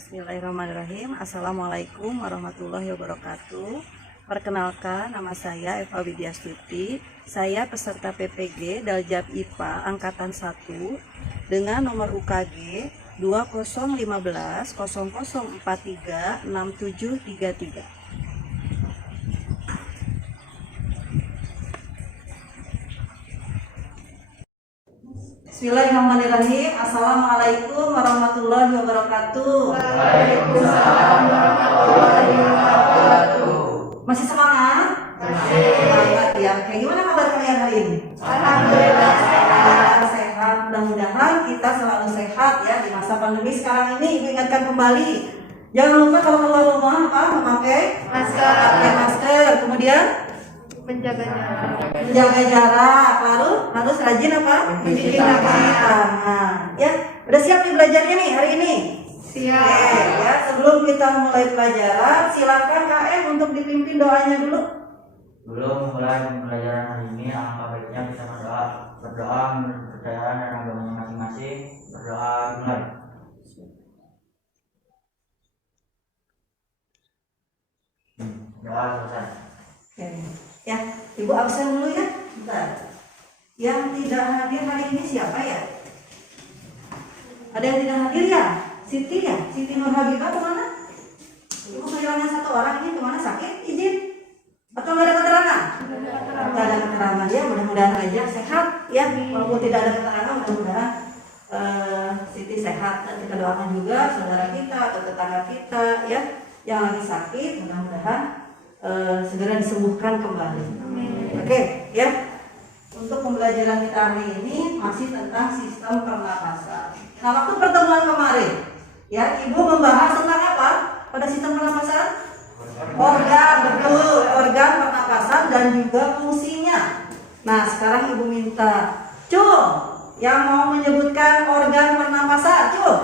Bismillahirrahmanirrahim. Assalamualaikum warahmatullahi wabarakatuh. Perkenalkan, nama saya Eva Widyastuti. Saya peserta PPG Daljab IPA Angkatan 1 dengan nomor UKG 2015 0043 6733. Bismillahirrahmanirrahim. Assalamualaikum warahmatullahi wabarakatuh. Waalaikumsalam warahmatullahi wabarakatuh. Masih semangat? Masih. Semangat ya. Kayak gimana kabar kalian hari ini? Alhamdulillah sehat. Sehat. Mudah-mudahan kita selalu sehat ya di masa pandemi sekarang ini. Ibu ingatkan kembali, jangan lupa kalau keluar rumah memakai masker. Kemudian Menjaga jarak, lalu harus rajin mencuci tangan. Ya, udah siap nih belajarnya nih hari ini? siap. Oke, ya, sebelum kita mulai pelajaran, silakan KM untuk dipimpin doanya dulu. Sebelum mulai pembelajaran hari ini, alangkah baiknya kita berdoa menurut kepercayaan dan agamanya masing-masing. Berdoa mulai. Doa selesai. Oke, ya, Ibu absen dulu ya. Bentar. Yang tidak hadir hari ini siapa ya? Ada yang tidak hadir ya? Siti ya? Siti Nur Habibah kemana? Ibu kehilangan satu orang, ini kemana, sakit? Izin? Atau nggak ada keterangan? Nggak ada keterangan ya, mudah-mudahan aja sehat ya. Walaupun tidak ada keterangan, mudah-mudahan Siti sehat. Dan kita doakan juga saudara kita atau tetangga kita ya yang lagi sakit, mudah-mudahan segera disembuhkan kembali. Oke, ya. Untuk pembelajaran kita hari ini masih tentang sistem pernapasan. Nah, waktu pertemuan kemarin, ya, Ibu membahas tentang apa pada sistem pernapasan? Organ, betul, organ pernapasan dan juga fungsinya. Nah, sekarang Ibu minta Cul yang mau menyebutkan organ pernapasan, Cul.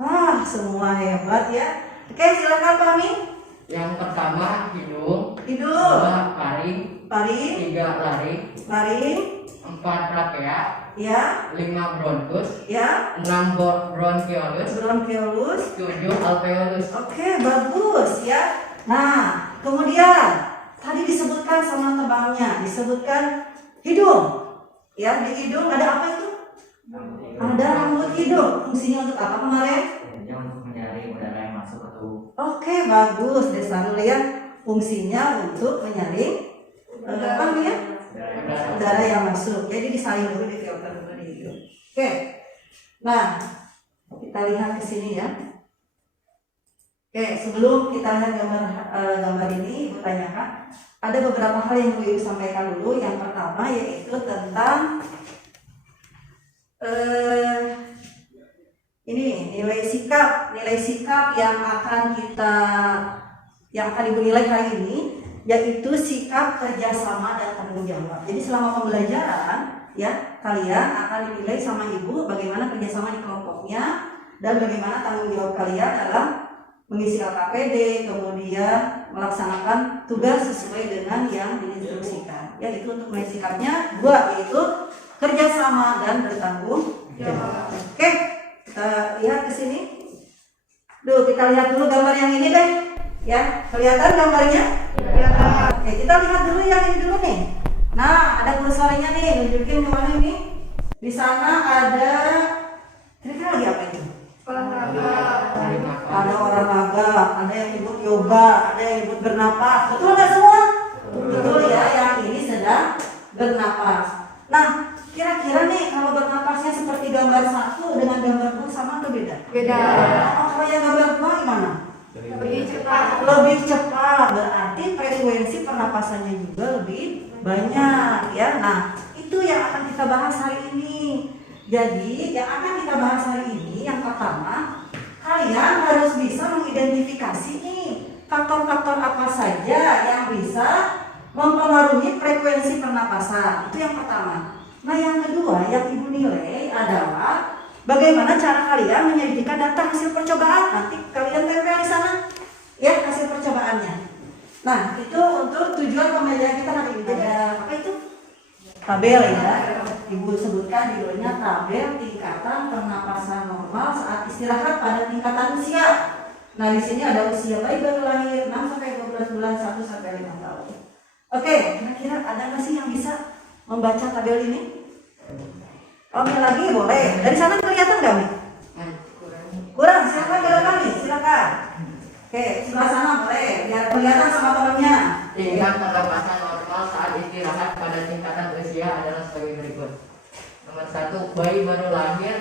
Wah, semua hebat ya. Oke, silakan Pak Amin. Yang pertama hidung, Hidung, dua paring, paling, tiga laring, empat trachea, ya, lima bronkus, ya, enam bronchiolus, bronchiolus. tujuh alveolus. Oke, bagus ya. Nah, kemudian tadi disebutkan sama tebangnya, disebutkan hidung. Ya, di hidung ada apa itu? Ada rambut hidung. Fungsinya untuk apa kemarin? Ini untuk menyaring udara yang masuk ke tubuh. Oke, bagus. Desarul ya. Fungsinya untuk menyaring apa namanya? Udara yang masuk. Jadi disaring dulu, difilter dulu di hidung. Oke. Nah, kita lihat ke sini ya. Oke, sebelum kita lihat gambar ini, Ibu tanyakan, ada beberapa hal yang Ibu sampaikan dulu. Yang pertama yaitu tentang ini nilai sikap yang akan Ibu nilai hari ini, yaitu sikap kerjasama dan tanggung jawab. Jadi selama pembelajaran ya, kalian akan dinilai sama Ibu bagaimana kerjasama di kelompoknya dan bagaimana tanggung jawab kalian dalam mengisi LKPD, kemudian melaksanakan tugas sesuai dengan yang diinstruksikan. Ya, itu untuk nilai sikapnya. Dua, yaitu kerjasama dan bertanggung jawab. Oke, kita lihat ke sini. Kita lihat dulu gambar yang ini deh. Ya, kelihatan gambarnya? Ya. Oke, kita lihat dulu yang ini dulu nih. Nah, ada kursornya nih, nunjukin kemana ini? Di sana ada, kira-kira lagi apa itu? Ada olahraga, ada yang nyebut yoga, ada yang nyebut bernapas. Betul nggak semua? Betul ya, yang ini sedang bernapas. Nah, kira-kira nih kalau bernapasnya seperti gambar 1 dengan gambar 2 sama atau beda? Beda. Oh, kalau yang gambar 2 gimana? Lebih cepat. Lebih cepat, berarti frekuensi pernapasannya juga lebih banyak ya. Nah, itu yang akan kita bahas hari ini. Jadi, yang akan kita bahas hari ini yang pertama, kalian harus bisa mengidentifikasi nih faktor-faktor apa saja yang bisa mempengaruhi frekuensi pernapasan. Itu yang pertama. Nah, yang kedua yang Ibu nilai adalah bagaimana cara kalian menyajikan data hasil percobaan. Nanti kalian tempel di sana ya hasil percobaannya. Nah, itu untuk tujuan pembelajaran kita hari ini. Ada apa itu? Tabel ya. Ibu sebutkan judulnya tabel tingkatan pernapasan normal saat istirahat pada tingkatan usia. Nah, di sini ada usia bayi baru lahir 6 sampai 12 bulan, 1 sampai 5 tahun. Oke, kira-kira ada nggak sih yang bisa membaca tabel ini? Oke, lagi boleh. Dari sana kelihatan nggak, Mi? Kurang, silakan ke depan nih, silakan. Oke, sebelah sana boleh, biar kelihatan sama temannya. Tingkat pernapasan normal saat istirahat pada tingkatan usia adalah sebagai berikut. Nomor 1, bayi baru lahir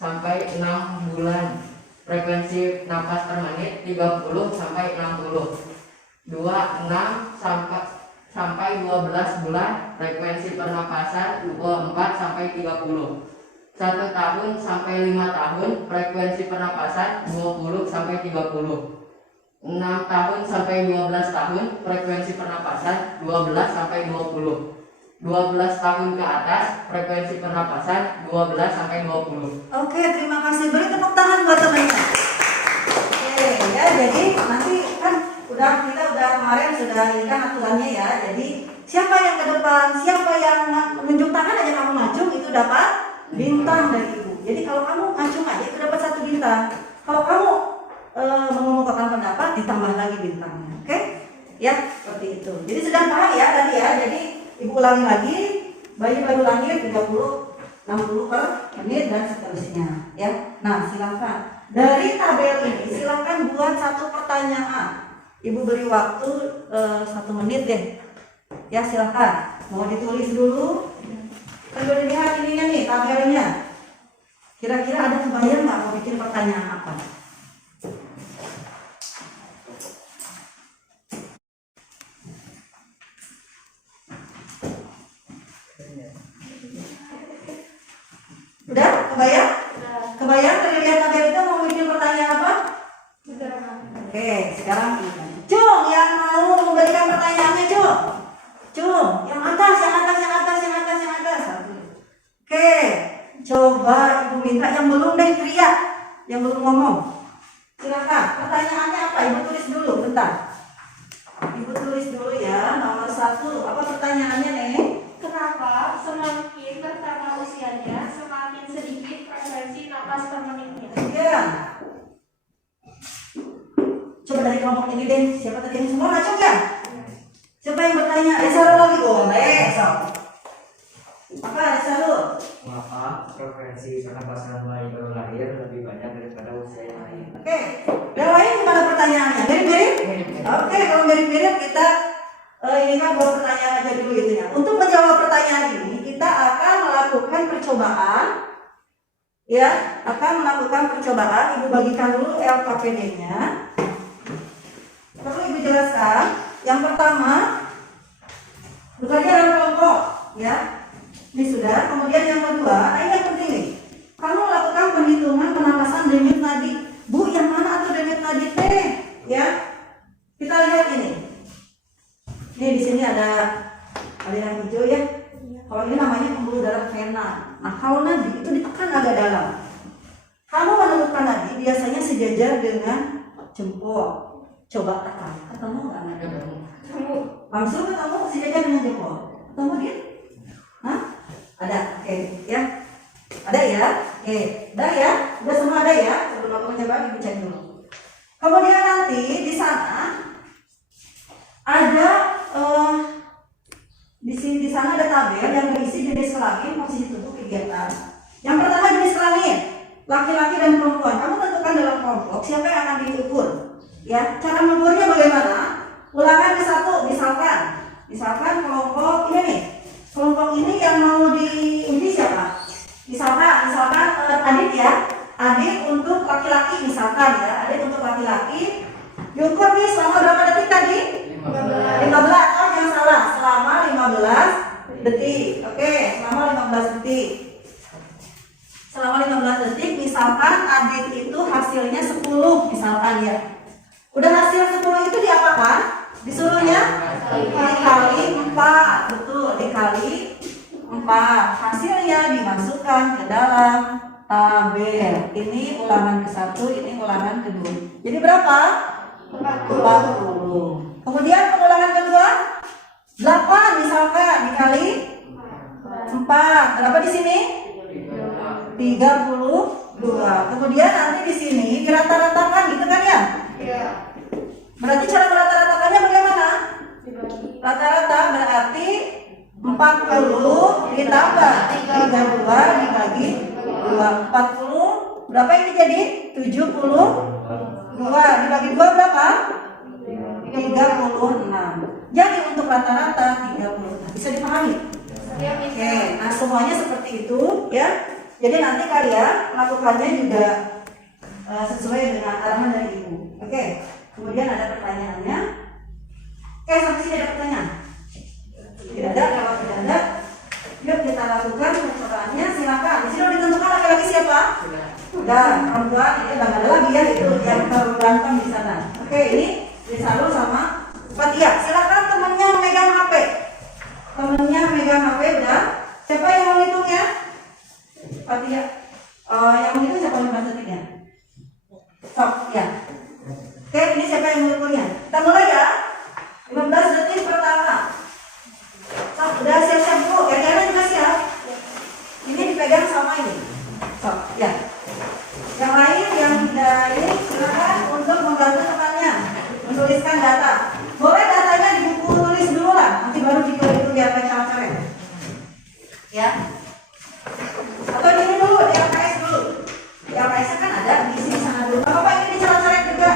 sampai 6 bulan. Frekuensi napas per menit 30 sampai 60. 2, 6 sampai 12 bulan. Frekuensi pernapasan 24 sampai 30. 1 tahun sampai 5 tahun. Frekuensi pernapasan 20 sampai 30. 6 tahun sampai 12 tahun, frekuensi pernapasan 12 sampai 20. 12 tahun ke atas, frekuensi pernapasan 12 sampai 20. Oke, terima kasih. Beri tepuk tangan buat temannya. Oke, ya, jadi nanti kan kita udah kemarin sudah ini kan aturannya ya. Jadi siapa yang ke depan, siapa yang menunjuk tangan aja kamu maju itu dapat bintang dari ibu. Jadi kalau kamu maju aja itu dapat 1 bintang. Kalau kamu mengumumkan pendapat ditambah lagi bintangnya. Oke? Ya, seperti itu. Jadi sudah paham ya tadi ya. Jadi ibu ulangi lagi, bayi baru lahir 30 60 per menit dan seterusnya ya. Nah, silakan. Dari tabel ini silakan buat 1 pertanyaan. Ibu beri waktu 1 menit deh. Ya, silakan. Mau ditulis dulu? Kan boleh lihat ininya nih, tabelnya. Kira-kira ada kebayang nggak mau bikin pertanyaan apa? Udah? Kebayang? Kebayang dari lihat tabel itu mau bikin pertanyaan apa? Oke, sekarang Cung yang mau memberikan pertanyaannya, Cung, yang atas. Oke, coba ibu minta yang belum deh teriak, yang belum ngomong. Silakan. Pertanyaannya apa? Ibu tulis dulu, bentar. Ibu tulis dulu ya. Nomor 1, apa pertanyaannya nih? Kenapa semakin bertambah usianya, semakin sedikit frekuensi napas per menitnya? Iya. Coba dari kelompok ini deh. Siapa tadi yang semua ngacung ya? Siapa yang bertanya? Desa lagi boleh. Apa Desa lu? Maka frekuensi pernapasan bayi baru lahir lebih banyak daripada usia yang lain. Oke. Yang lain gimana pertanyaannya? Mirip-mirip? Oke, kalau mirip-mirip kita ini kan buat pertanyaan aja dulu gitu ya. Untuk menjawab pertanyaan ini kita akan melakukan percobaan. Ya, akan melakukan percobaan. Ibu bagikan dulu LKPD-nya. Perlu Ibu jelaskan. Yang pertama, bekerja dalam kelompok, ya. Ini sudah. Kemudian yang kedua, ini yang penting nih. Kamu lakukan perhitungan penapasan denyut nadi. Bu, yang mana tuh denyut nadi teh? Ya. Kita lihat ini. Ini di sini ada yang hijau ya. Kalau ini namanya pembuluh darah vena. Nah, kalau nadi itu ditekan agak dalam. Kamu menemukan nadi biasanya sejajar dengan jempol. Coba tekan. Ketemu nggak nadi? Langsung ketemu sejajar dengan jempol. Ketemu dia? Hah? Ada. Oke, ya. Ada ya? Oke, ada ya? Udah semua ada ya? Sebelum aku mencoba Ibu cek dulu. Kemudian nanti di sana ada di sana ada tabel yang berisi jenis kelamin, posisi tubuh, kegiatan. Yang pertama jenis kelamin, laki-laki dan perempuan. Kamu tentukan dalam kelompok siapa yang akan diukur. Ya, cara mengukurnya bagaimana? Ulangan ke 1, misalkan kelompok ini nih. Kelompok ini yang mau ini siapa? Misalkan Adit ya. Adit untuk laki-laki misalkan ya. Adit untuk laki-laki. Diukur nih selama berapa detik tadi? 15. Oh, jangan salah. Selama 15 detik. Oke, selama 15 detik. Selama 15 detik misalkan Adit itu hasilnya 10 misalkan ya. Udah hasil 10 itu diapakan? Disuruhnya dikali 4. Betul, dikali 4. Hasilnya dimasukkan ke dalam tabel. Ini ulangan ke-1, ini ulangan kedua. Jadi berapa? 40. Kemudian pengulangan kedua 8 misalkan dikali 4 Berapa di sini? 32. Kemudian nanti di sini dirata-ratakan gitu kan ya? Iya. Berarti cara merata-ratakannya bagaimana? Dibagi. Rata-rata berarti 40 ditambah 32 dibagi 2. 40 berapa ini jadi? 72 dibagi 2 berapa? 36. Jadi untuk rata-rata 36. Bisa dipahami? Iya, Oke, nah semuanya seperti itu ya. Jadi nanti kalian melakukannya juga sesuai dengan arahan dari ibu. Oke, kemudian ada pertanyaannya. Oke, sampai sini ada pertanyaan? Tidak ada, kalau tidak ada, yuk kita lakukan percobaannya. Silakan. Di sini udah ditentukan laki-laki siapa? Udah, perempuan ini udah ada lagi ya itu yang terberantem di sana. Oke, ini Risalul sama Fatia. Silakan temennya memegang HP. Temennya megang HP udah. Siapa yang mau ngitungnya? Fatia. Yang menghitung siapa 15 detiknya? Stop, ya. Oke, ini siapa yang menghitungnya? Kita mulai ya. 15 detik pertama. Stop, udah siap-siap dulu. Yang juga siap. Ini dipegang sama ini. Stop, ya. Yang lain yang tidak ini silakan untuk membantu temannya menuliskan data. Boleh datanya di buku tulis dulu lah. Nanti baru itu biar coret-coret. Ya. Atau ini dulu, di LKS dulu. Di LKS kan ada di sini sana dulu. Apa ini dicoret-coret juga?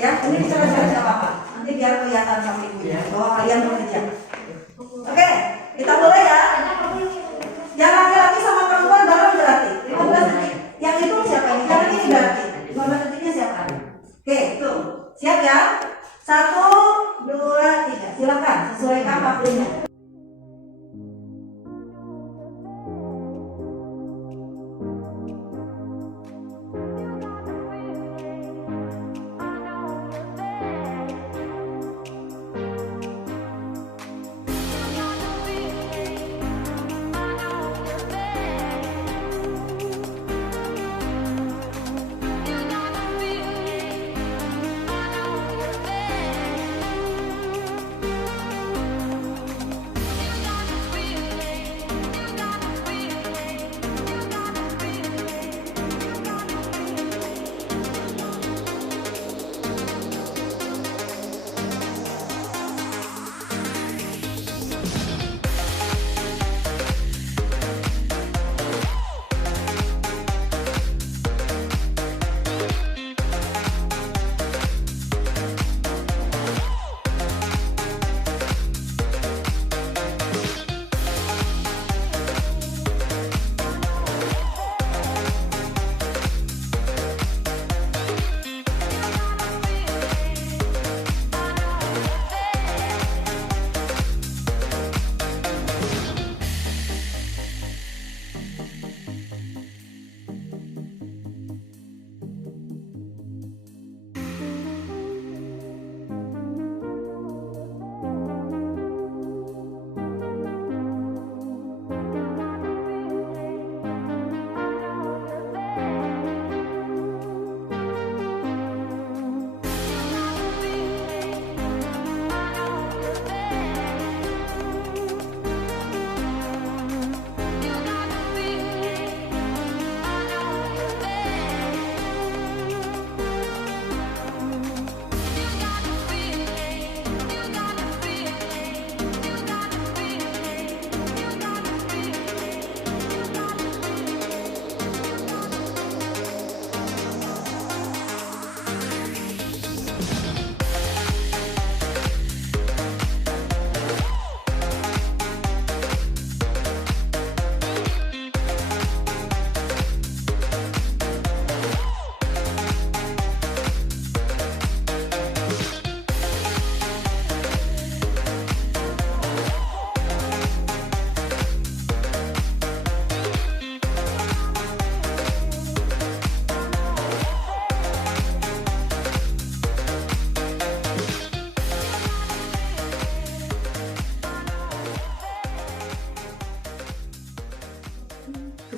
Ya, ini dicoret-coret enggak apa-apa. Nanti biar kelihatan sama ibunya bahwa kalian bekerja. Oke, kita mulai ya. Yang laki-laki sama perempuan bareng berarti 15 detik. Yang itu siapa ini? Yang ini berarti 15 detiknya siapa? Oke, tuh. Siap ya? 1, 2, 3. Silakan sesuaikan waktunya.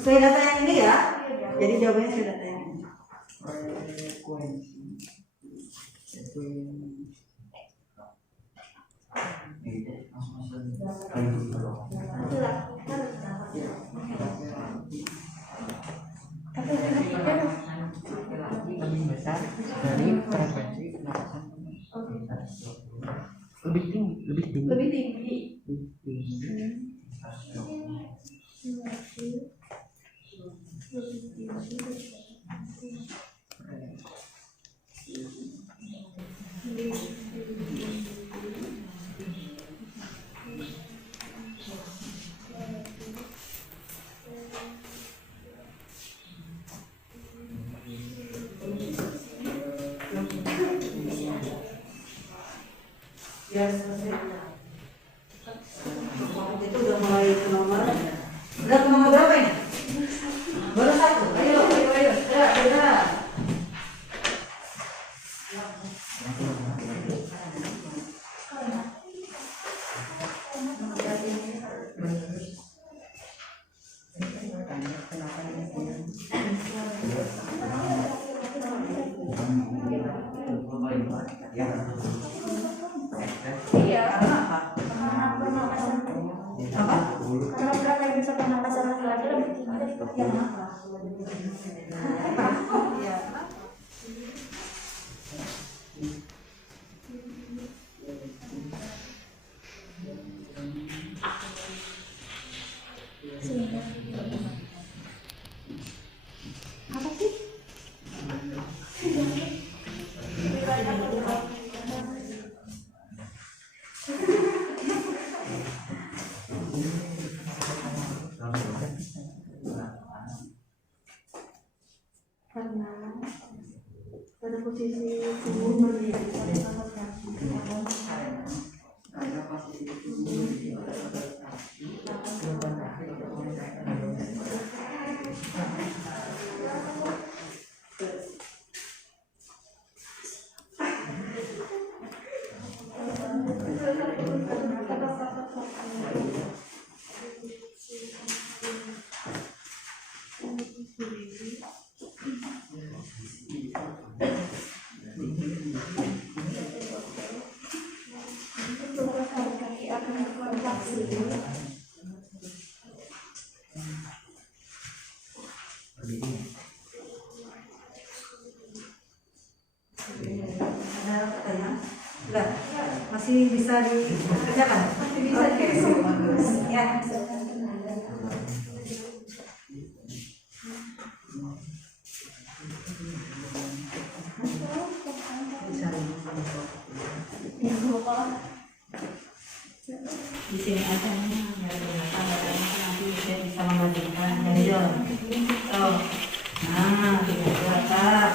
Sesuai data yang ini ya. Jadi jawabannya sesuai data yang ini. lebih tinggi. Lebih tinggi. Ya selesai. Itu udah mulai ke nomor. Udah ke nomor berapa ini? Baru satu. Ayo. Gerak. Iya. Karena apa? Karena pernapasan. Apa? Karena berat yang bisa pernapasan laki-laki lebih tinggi dari yang apa? Ya. Apa sih? Karena pada posisi tubuh melihat Karena posisi tubuh kaki akan berkontraksi. Ada pertanyaan? Enggak. Masih bisa dikerjakan? Masih bisa Oke, dikerjakan. bagus. Ya. Di sini aja nih, nanti saya bisa melanjutkan dari jalan. Oh, nah, lihat data.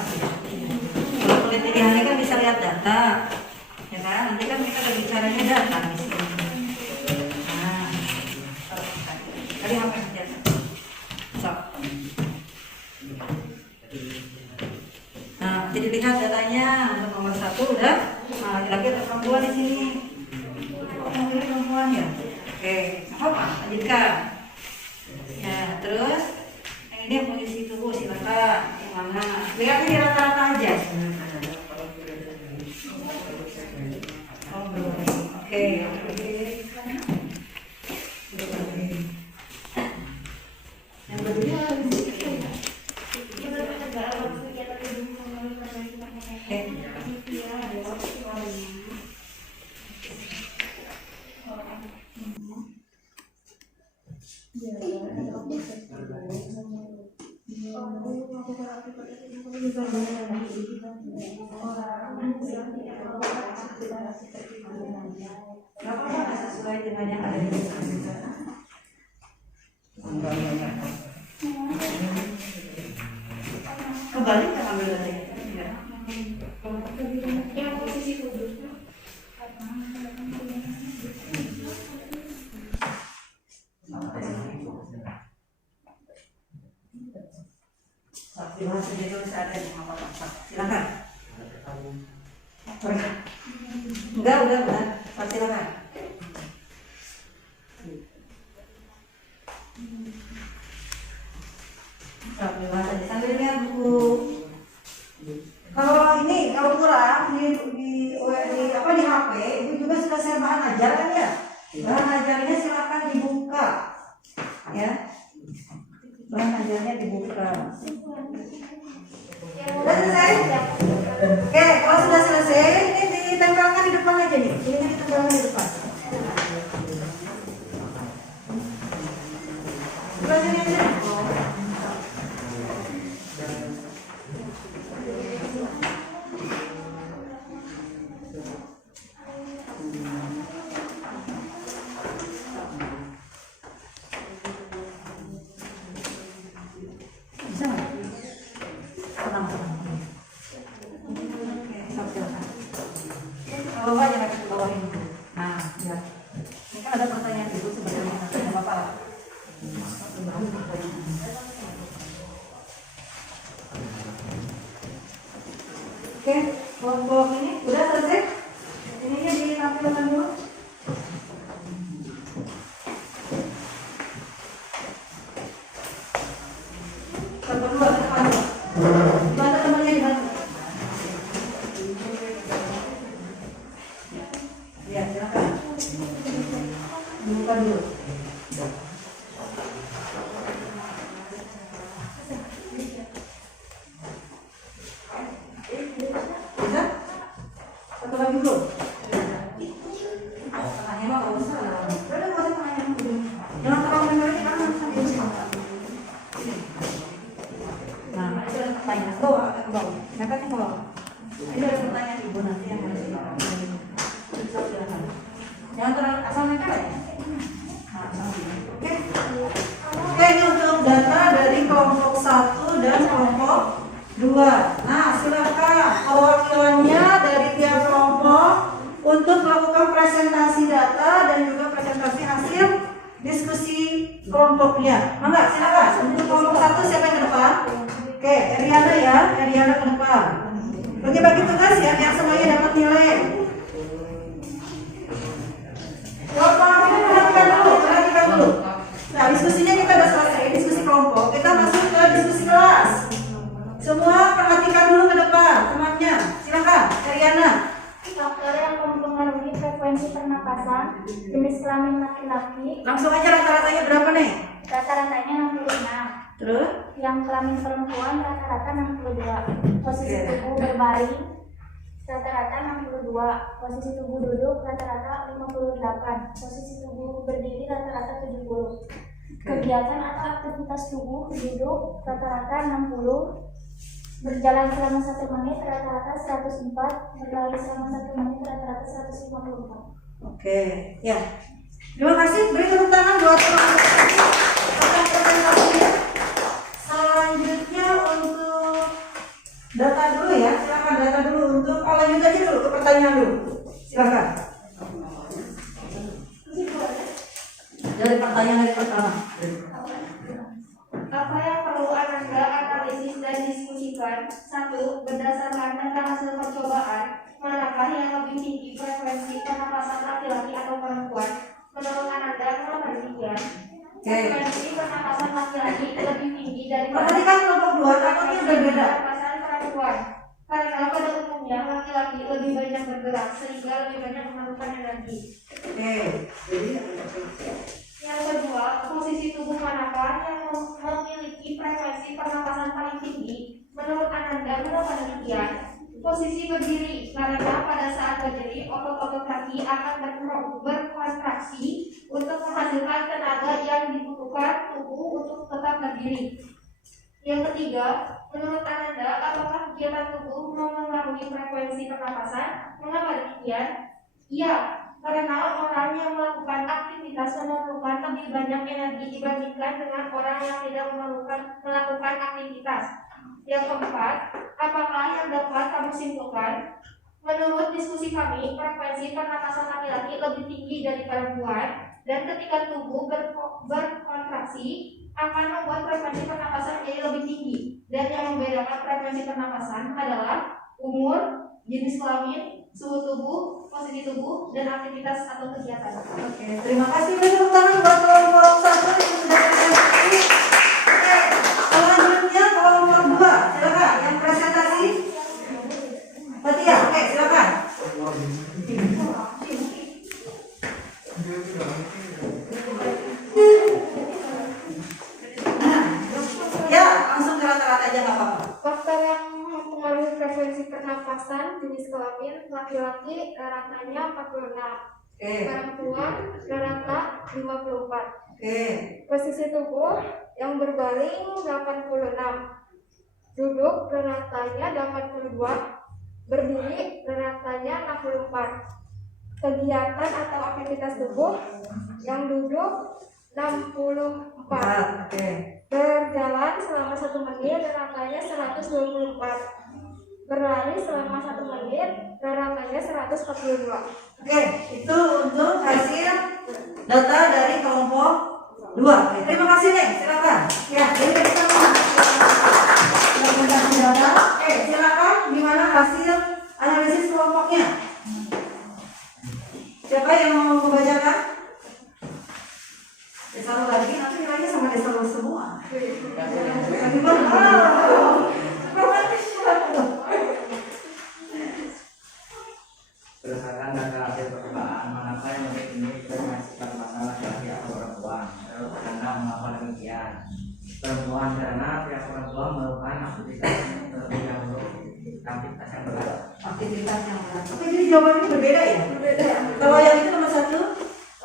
Kalau kulit pilihannya kan bisa lihat data, ya kan? Nanti kan kita udah bicaranya data di sini. Nah, tadi apa saja? Sok. Nah, jadi lihat datanya untuk nomor 1 udah. Nah, laki-laki atau perempuan di sini? Ini perempuan ya. Oke, apa? Lanjutkan. Ya, terus ini dia posisi tubuh silakan. Yang mana? Lihatnya di rata-rata aja. Oh, belum. Oke. Yang kedua. Kenapa sesuai dengan yang ada di sini? Kembali ke ambil datanya. Yang posisi tubuh. Di bahasa itu bisa ada di apa apa. Silakan. Enggak, udah. Silakan. Di bahasa sambil lihat buku. Kalau kurang di HP itu juga sudah saya bahan ajar kan ya. Bahan ajarnya silakan dibuka, ya. Bahan ajarnya dibuka. Sudah selesai? Oke, kalau sudah selesai ini ditempelkan di depan aja nih. Ini ditempelkan di depan. Sebelah sini aja. Bisa nggak? Tenang. Kalau nggak jangan ke bawah ini. Nah, ya. Ini kan ada pertanyaan ibu sebenarnya. Nggak apa-apa. Oke, kelompok ini udah selesai. Ininya ditampilkan dulu. Kelompok dua ke depan. Dibantu temannya dibantu. Ya, silakan. Dibuka dulu. Bisa? Satu lagi belum? Tengahnya mah nggak usah lah. Udah nggak usah tengahnya dulu. Jangan terlalu mengerti kanan sampai sini. Nah, itu ada pertanyaan. Tuh, agak ke bawah. Ngangkatnya ke bawah. Ini ada pertanyaan ibu nanti yang harus silakan. Jangan terlalu asal nempel ya. Nah, oke. Oke, ini untuk data dari kelompok 1 dan kelompok 2. Nah, silakan perwakilannya dari tiap kelompok untuk melakukan presentasi data dan juga presentasi hasil diskusi kelompoknya. Mangga, silakan. Untuk kelompok 1 siapa yang ke depan? Oke, Eriana ya, Eriana ke depan. Bagi-bagi tugas ya, biar semuanya dapat nilai. Perhatikan dulu. Nah, diskusinya kita udah selesai, diskusi kelompok. Kita masuk ke diskusi kelas. Semua perhatikan dulu ke depan, temannya. Silakan, Eriana. Faktor yang mempengaruhi frekuensi pernapasan jenis kelamin laki-laki Langsung aja rata-ratanya berapa nih? rata-ratanya 66. Terus? Yang kelamin perempuan rata-rata 62. Posisi tubuh berbaring rata-rata 62. Posisi tubuh duduk rata-rata 58. Posisi tubuh berdiri rata-rata 70. Kegiatan atau aktivitas tubuh duduk rata-rata 60. Berjalan selama 1 menit rata-rata 104. Berlari selama 1 menit rata-rata 154. Oke, ya. Terima kasih. Beri tepuk tangan buat teman-teman. Selanjutnya untuk data dulu ya. Silakan data dulu untuk lanjut aja dulu ke pertanyaan dulu. Silakan. Dari pertanyaan dari pertama. Apa yang perlu Ananda analisis dan diskusikan? 1. Berdasarkan data hasil percobaan, manakah yang lebih tinggi frekuensi pernapasan laki-laki atau perempuan? Menurut Ananda, kenapa demikian? Frekuensi pernapasan laki-laki lebih tinggi daripada Perhatikan kelompok 2, takutnya udah beda. pernapasan perempuan. Karena pada umumnya laki-laki lebih banyak bergerak sehingga lebih banyak memerlukan energi. Oke, jadi Yang kedua, posisi tubuh manakah yang memiliki frekuensi pernapasan paling tinggi? Menurut Ananda, kenapa demikian? Posisi berdiri, karena pada saat berdiri, otot-otot kaki akan berkontraksi untuk menghasilkan tenaga yang dibutuhkan tubuh untuk tetap berdiri. Yang ketiga, menurut Ananda, apakah kegiatan tubuh mempengaruhi frekuensi pernapasan? Mengapa demikian? Iya, karena orang yang melakukan aktivitas memerlukan lebih banyak energi dibandingkan dengan orang yang tidak melakukan aktivitas. Yang keempat, apakah yang dapat kamu simpulkan? Menurut diskusi kami, frekuensi pernapasan laki-laki lebih tinggi dari perempuan, dan ketika tubuh berkontraksi akan membuat frekuensi pernapasan menjadi lebih tinggi. Dan yang membedakan frekuensi pernapasan adalah umur, jenis kelamin, suhu tubuh, posisi tubuh, dan aktivitas atau kegiatan. oke, terima kasih. Beri tepuk tangan buat kelompok 1 yang sudah presentasi. Oke, selanjutnya kelompok 2. Silakan yang presentasi. Fatia, oke, silakan. Ya, langsung ke rata-rata aja nggak apa-apa. Faktor yang mempengaruhi frekuensi pernapasan pernapasan jenis kelamin laki-laki rata-ratanya 46, Oke. perempuan rata 54. Oke. Posisi tubuh yang berbaring 86, duduk ratanya 82, berdiri ratanya 64. Kegiatan atau aktivitas tubuh yang duduk 64. Oke. Berjalan selama 1 menit ratanya 124. Berlari selama 1 menit ratanya 142. Oke, itu untuk hasil data dari kelompok 2. Oke, terima kasih nih, silakan. Ya, jadi kita presentasi data. Oke, silakan gimana hasil analisis kelompoknya? Siapa yang mau membacakan? Desa lagi, nanti nilainya sama desa lu semua. Berdasarkan data hasil percobaan, manakah yang lebih tinggi frekuensi pernapasan laki-laki atau perempuan? Karena mengapa demikian? Perempuan, karena pihak perempuan melakukan aktivitas terlebih dahulu, aktivitas yang berat. Aktivitas yang berat. Oke, jadi jawabannya berbeda ya? Berbeda ya. Kalau yang itu nomor 1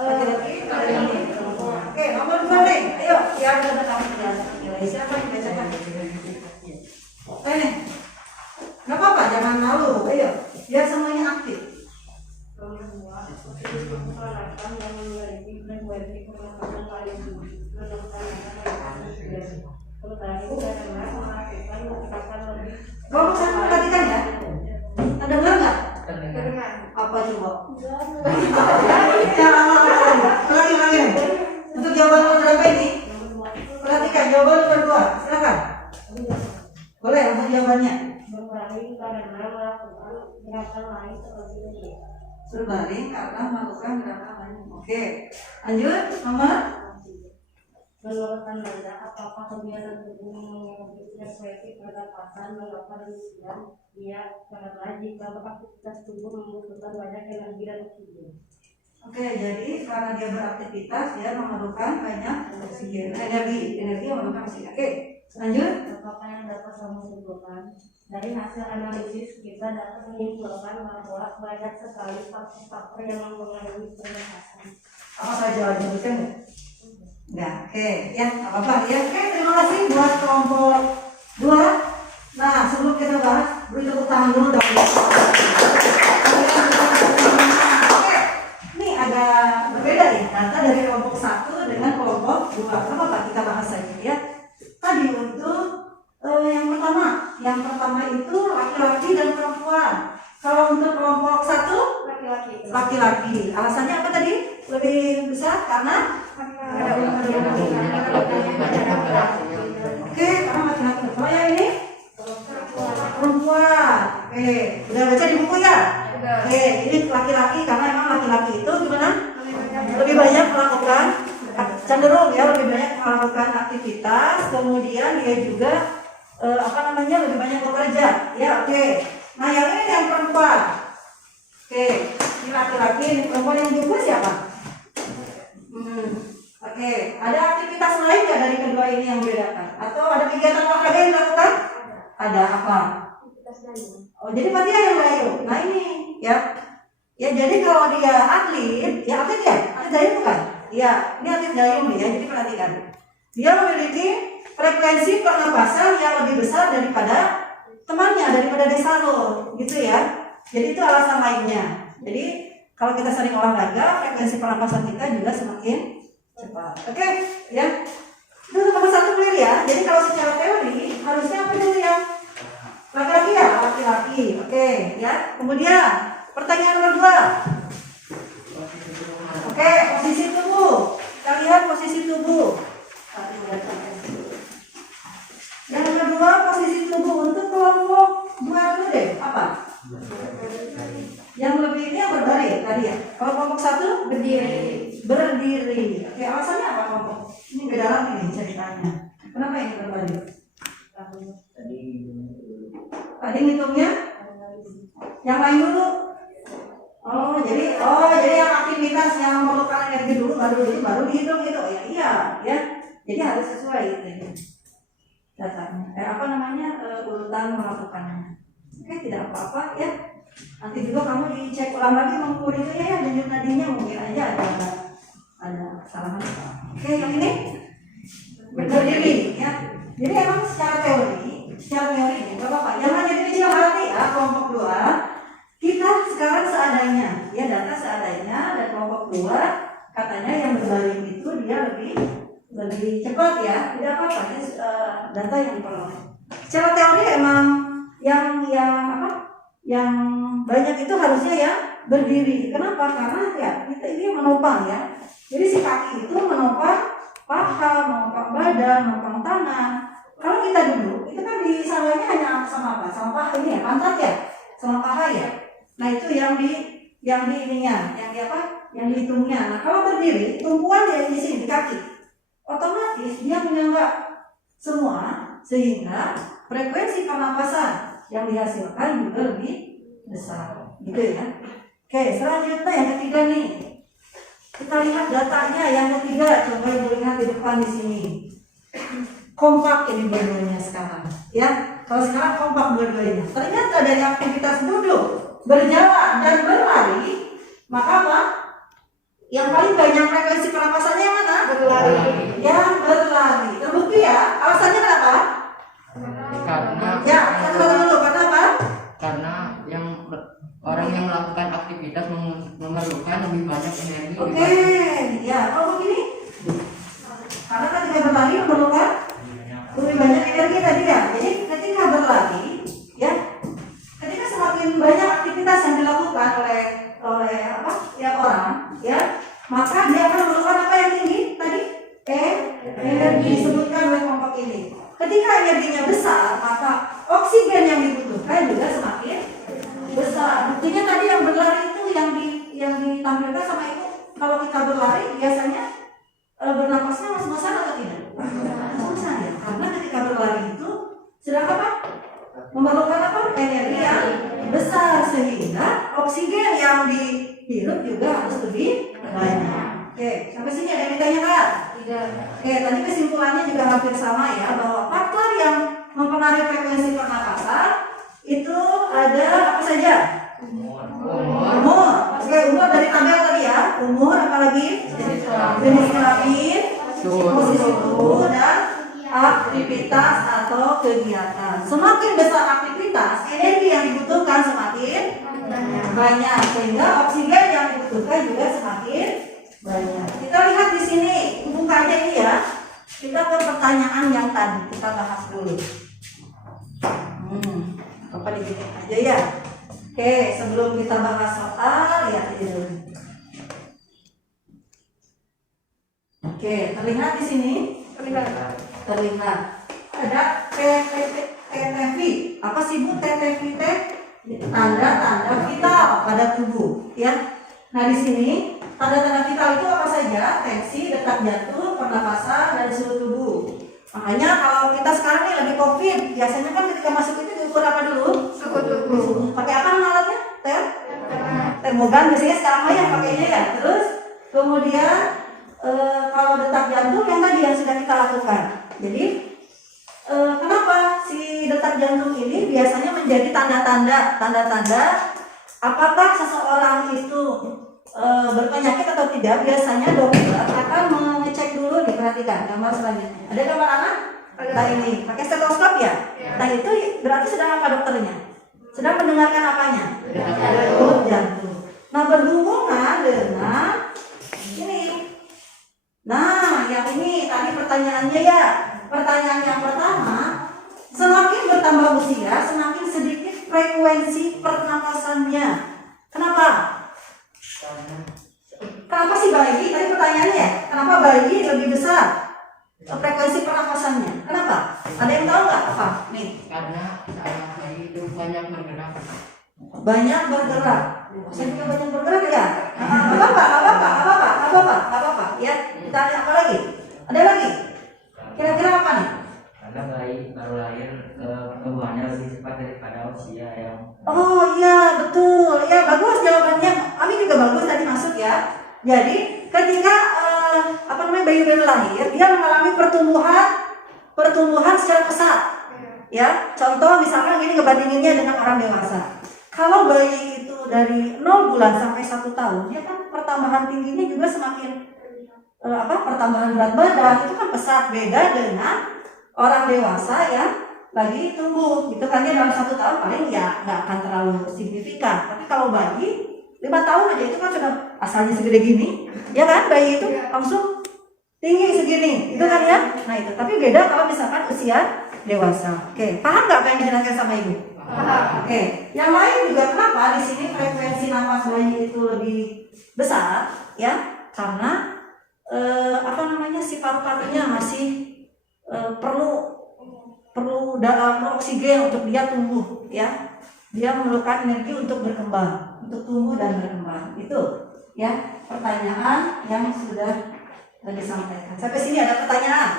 laki-laki, perempuan. Oke, nomor 2 nih. Ayo, biar ada kamu nilai. Siapa yang bacakan? Nih. Nggak apa-apa, jangan malu. Ayo, biar semuanya aktif. Kelompok 1 perhatikan ya. Ada dengar nggak? Apa coba? Ulangi. Untuk jawaban nomor berapa ini? Perhatikan jawaban nomor 2. Silakan. Boleh untuk jawabannya. Berbaring karena melakukan gerakan lain terlebih dahulu. Berbaring karena melakukan gerakan lain. Oke. Lanjut nomor. Menurut Anda, apakah kegiatan tubuh mengikuti frekuensi pernapasan mengapa demikian? Ya, karena jika beraktivitas tubuh membutuhkan banyak energi dan oksigen. Oke, jadi karena dia beraktivitas, dia memerlukan banyak oksigen, energi yang memerlukan oksigen. Oke, lanjut. Apakah yang dapat kamu simpulkan? Dari hasil analisis kita dapat menyimpulkan bahwa banyak sekali faktor-faktor yang mempengaruhi pernapasan. Apa saja disebutkan nggak? Nggak. Oke, ya nggak apa-apa ya. Oke, terima kasih buat kelompok 2. Nah, sebelum kita bahas, beri tepuk tangan dulu dong. Oke, ini ada berbeda nih data dari kelompok 1 dengan kelompok 2. Kenapa kita bahas saja ya? Tadi untuk yang pertama itu laki-laki dan perempuan. Kalau untuk kelompok 1 laki-laki. Alasannya apa tadi? Lebih besar karena ada Oke, karena laki-laki. Kalau yang ini perempuan. Oke, udah baca di buku ya? Oke, ini laki-laki karena emang laki-laki itu gimana? Lebih banyak melakukan cenderung ya lebih banyak melakukan aktivitas, kemudian dia juga lebih banyak bekerja. Ya, oke. Nah, yang ini yang perempuan. Oke, ini laki-laki, ini perempuan. Yang juga siapa? Oke, ada aktivitas lain nggak dari kedua ini yang membedakan? Atau ada kegiatan olahraga yang dilakukan? Ada apa? Oh, jadi berarti yang lain. Nah ini ya. Ya jadi kalau dia atlet, ya atlet ya? Atlet dayung bukan? Ya, ini atlet dayung nih ya, jadi perhatikan. Dia memiliki frekuensi pernapasan yang lebih besar daripada temannya, daripada Desano, gitu ya. Jadi itu alasan lainnya. Jadi kalau kita sering olahraga, frekuensi pernapasan kita juga semakin cepat. Oke, ya. Itu nomor 1 clear ya. Jadi kalau secara teori harusnya apa dulu ya? Laki-laki ya, laki-laki. Oke, ya. Kemudian pertanyaan nomor 2. Oke, posisi tubuh. Kita lihat posisi tubuh. Yang kedua, posisi tubuh untuk kelompok 2 dulu deh. Apa? Yang lebih ini yang berbaring tadi ya. Kalau kelompok 1 berdiri. Oke, alasannya apa kelompok? Ini beda lagi nih ceritanya. Kenapa ini berbaring? Tadi ngitungnya yang lain dulu. Oh jadi yang aktivitas yang memerlukan energi dulu baru dihitung gitu. Ya iya ya. Jadi harus sesuai gitu. Dasarnya. Urutan melakukannya. Oke, tidak apa-apa ya. Nanti juga kamu dicek ulang lagi mengukurnya ya, denyut nadinya mungkin aja ada kesalahan. Oke, yang ini berdiri ya. Jadi emang secara teori nggak apa-apa. Jangan jadi kecil hati ya, kelompok 2. Kita sekarang seadanya, ya data seadanya, dan kelompok 2 katanya yang berbaring itu dia lebih cepat ya, tidak apa-apa ya, data yang diperoleh. Secara teori emang yang banyak itu harusnya ya berdiri. Kenapa? Karena ya kita ini menopang ya. Jadi si kaki itu menopang paha, menopang badan, menopang tangan. Kalau kita duduk, itu kan di salahnya hanya sama apa? Sama paha ini ya, pantat ya, sama paha ya. Nah itu yang di ininya, yang dihitungnya. Nah kalau berdiri, tumpuan dia di sini di kaki, otomatis dia menyanggah semua, sehingga frekuensi pernapasan yang dihasilkan juga lebih besar, gitu ya. Oke, selanjutnya yang ketiga nih, kita lihat datanya yang ketiga. Coba ibu lihat di depan di sini. Kompak ini dua-duanya sekarang, ya. Kalau sekarang kompak dua-duanya. Ternyata dari aktivitas duduk, berjalan dan berlari, maka apa? Yang paling banyak frekuensi pernapasannya yang mana? Berlari. Yang berlari. Terbukti ya. Alasannya kenapa? Karena Ya, kita dulu. Kenapa? karena orang yang melakukan aktivitas memerlukan lebih banyak energi. Oke, ya. Kalau begini, karena ketika berlari memerlukan lebih banyak energi tadi ya. Jadi ketika berlari, ya, ketika semakin banyak aktivitas yang dilakukan oleh orang, ya, maka dia akan memerlukan apa yang tinggi tadi? Energi disebutkan oleh kelompok ini. Ketika energinya besar, maka oksigen yang dibutuhkan juga semakin besar. Buktinya tadi yang berlari itu yang ditampilkan sama ibu. Kalau kita berlari biasanya bernapasnya ngos-ngosan atau tidak? Ngos-ngosan ya. Karena ketika berlari itu sedang apa? Memerlukan apa? Energi yang besar, sehingga oksigen yang dihirup juga harus lebih banyak. Oke, sampai sini ada yang ditanyakan? Tidak. Oke, tadi kesimpulannya juga hampir sama ya, bahwa faktor yang mempengaruhi frekuensi pernapasan itu ada apa saja? Umur. Oke, umur dari tabel tadi ya. Umur, apalagi? Jenis kelamin, posisi tubuh, dan aktivitas atau kegiatan. Semakin besar aktivitas, energi yang dibutuhkan semakin banyak, sehingga oksigen yang dibutuhkan juga semakin banyak. Kita lihat di sini, buka aja ini ya. Kita ke pertanyaan yang tadi kita bahas dulu. Apa digini aja ya? Oke, sebelum kita bahas soal, lihat ini dulu. Oke, terlihat di sini? Terlihat. Ada TTV. Apa sih Bu TTV? Tanda-tanda vital pada tubuh, ya. Nah di sini tanda-tanda vital itu apa saja? Tensi, detak jantung, pernapasan, dan suhu tubuh. Makanya kalau kita sekarang nih lagi COVID, biasanya kan ketika masuk itu diukur apa dulu? Suhu tubuh. Pakai apa alatnya? Termogan biasanya sekarang mah yang pakainya ya. Terus kemudian kalau detak jantung yang tadi yang sudah kita lakukan. Jadi kenapa si detak jantung ini biasanya menjadi tanda-tanda apakah seseorang itu berpenyakit atau tidak? Biasanya dokter akan mengecek dulu, diperhatikan gambar selanjutnya. Ada gambar anak? Nah ini pakai stetoskop ya? Nah itu berarti sedang apa dokternya? Sedang mendengarkan apanya? Detak jantung. Nah berhubungan dengan ini. Nah yang ini tadi pertanyaannya ya. Pertanyaan yang pertama, semakin bertambah usia, semakin sedikit frekuensi pernapasannya. Kenapa? Kenapa sih bayi? Tadi pertanyaannya ya, kenapa bayi lebih besar frekuensi pernapasannya? Kenapa? Ada yang tahu nggak apa? Nih. Karena saat bayi itu banyak bergerak. Banyak bergerak. Saya juga banyak bergerak ya. Apa-apa. Ya, kita lihat apa lagi? Ada lagi? Kira-kira apa nih? Karena bayi baru lahir, pertumbuhannya lebih cepat daripada usia yang. Oh iya betul, ya bagus jawabannya. Ami juga bagus tadi masuk ya. Jadi ketika bayi baru lahir, dia mengalami pertumbuhan secara pesat. Ya, contoh misalkan ini ngebandinginnya dengan orang dewasa. Kalau bayi itu dari 0 bulan sampai 1 tahun, ya kan pertambahan tingginya juga semakin pertambahan berat badan itu kan pesat, beda dengan orang dewasa yang lagi tumbuh. Itu kan dia dalam 1 tahun paling ya nggak akan terlalu signifikan. Tapi kalau bayi 5 tahun aja itu kan sudah asalnya segede gini, ya kan bayi itu langsung tinggi segini, itu kan ya. Nah itu, tapi beda kalau misalkan usia dewasa. Oke, paham nggak apa yang dijelaskan sama ibu? Paham. Oke, yang lain juga kenapa di sini frekuensi nafas bayi itu lebih besar, ya? Karena si paru-parunya masih perlu oksigen untuk dia tumbuh, ya. Dia memerlukan energi untuk berkembang, untuk tumbuh dan berkembang. Itu, ya, pertanyaan yang sudah disampaikan. Sampai sini ada pertanyaan?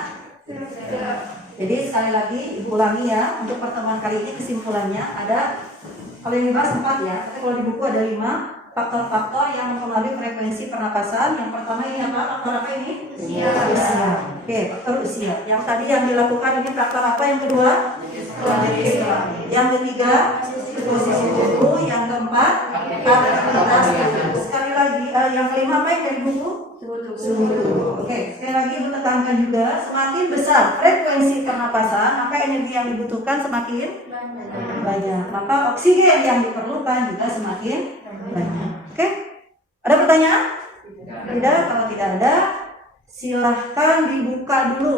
Jadi sekali lagi ibu ulangi ya, untuk pertemuan kali ini kesimpulannya ada, kalau yang dibahas 4 ya, tapi kalau di buku ada 5 faktor-faktor yang mempengaruhi frekuensi pernapasan. Yang pertama ini apa? Faktor apa ini? Usia. Oke, faktor usia. Yang tadi yang dilakukan ini faktor apa? Yang kedua? Yang ketiga? Posisi tubuh. Yang keempat? Aktivitas tubuh. Sekali lagi, yang kelima apa yang dari buku? Suhu tubuh. Oke, sekali lagi ibu tekankan juga, semakin besar frekuensi pernapasan, maka energi yang dibutuhkan semakin banyak. Maka oksigen yang diperlukan juga semakin banyak. Oke? Ada pertanyaan? Tidak. Kalau tidak ada, silahkan dibuka dulu.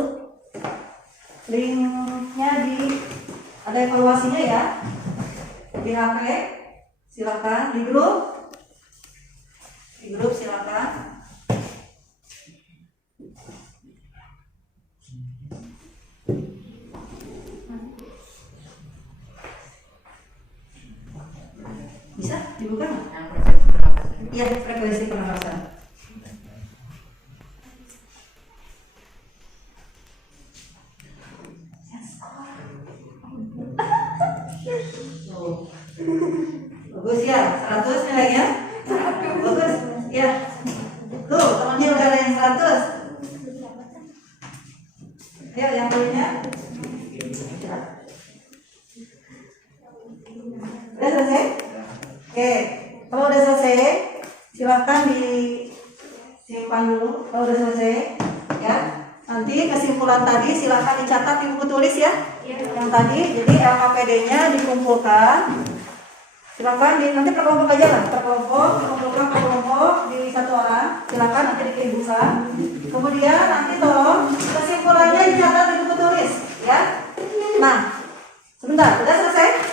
Linknya ada evaluasinya ya. Di HP, silahkan. Di grup silahkan. Bisa dibuka nggak? Iya, frekuensi pernapasan. Bagus ya, 100 nilainya. Bagus, ya. Tuh, temannya udah ada yang 100. Ayo, yang lainnya. Udah selesai? Oke, kalau udah selesai, silakan disimpan dulu. Kalau udah selesai, ya. Nanti kesimpulan tadi silakan dicatat di buku tulis ya. Yang tadi, jadi LKPD-nya dikumpulkan. Silakan nanti per kelompok aja lah, dikumpulkan per kelompok di 1 orang. Silakan nanti dikirimkan. Kemudian nanti tolong kesimpulannya dicatat di buku tulis, ya. Nah, sebentar, udah selesai?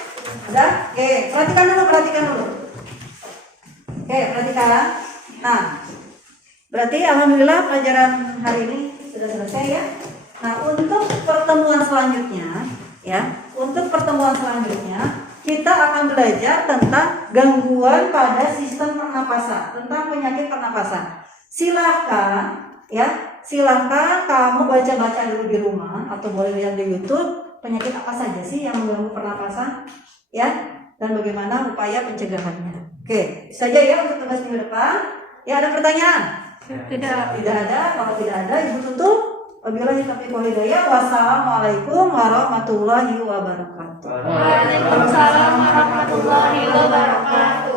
Udah? Oke, perhatikan dulu. Oke, perhatikan. Nah, berarti alhamdulillah pelajaran hari ini sudah selesai ya. Nah, untuk pertemuan selanjutnya, kita akan belajar tentang gangguan pada sistem pernapasan, tentang penyakit pernapasan. Silahkan kamu baca-baca dulu di rumah atau boleh lihat di YouTube penyakit apa saja sih yang mengganggu pernapasan, ya, dan bagaimana upaya pencegahannya. Oke, itu saja ya untuk tugas minggu depan. Ya, ada pertanyaan? Tidak ada. Kalau tidak ada, ibu tutup. Wabillahi taufiq wal hidayah. Wassalamualaikum warahmatullahi wabarakatuh. Waalaikumsalam warahmatullahi wabarakatuh.